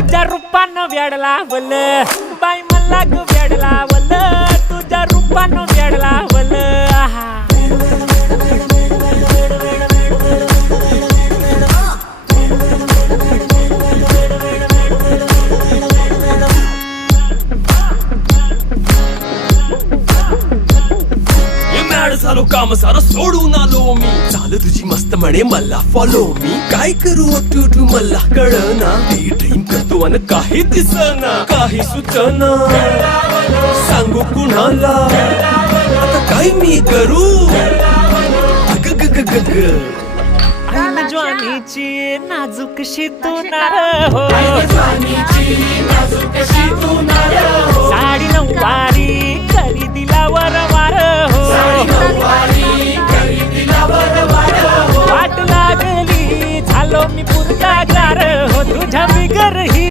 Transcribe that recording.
तुझ्या रूपानं वेड लावलं बाई मला ग वेड लावलं तुझ्या रूपानं वेड लावलं आहा झालो काम सारं सोडून आलो मी चाल तुझी मस्त म्हणे मला फॉलो मी काय करू टू मला कळना ती ड्रीम करतो आणि काही दिसना काही सुचना सांगू कुणाला आता काय मी करू ग ग ग ग ग ज्वानीची नाजूकशी तू नार हो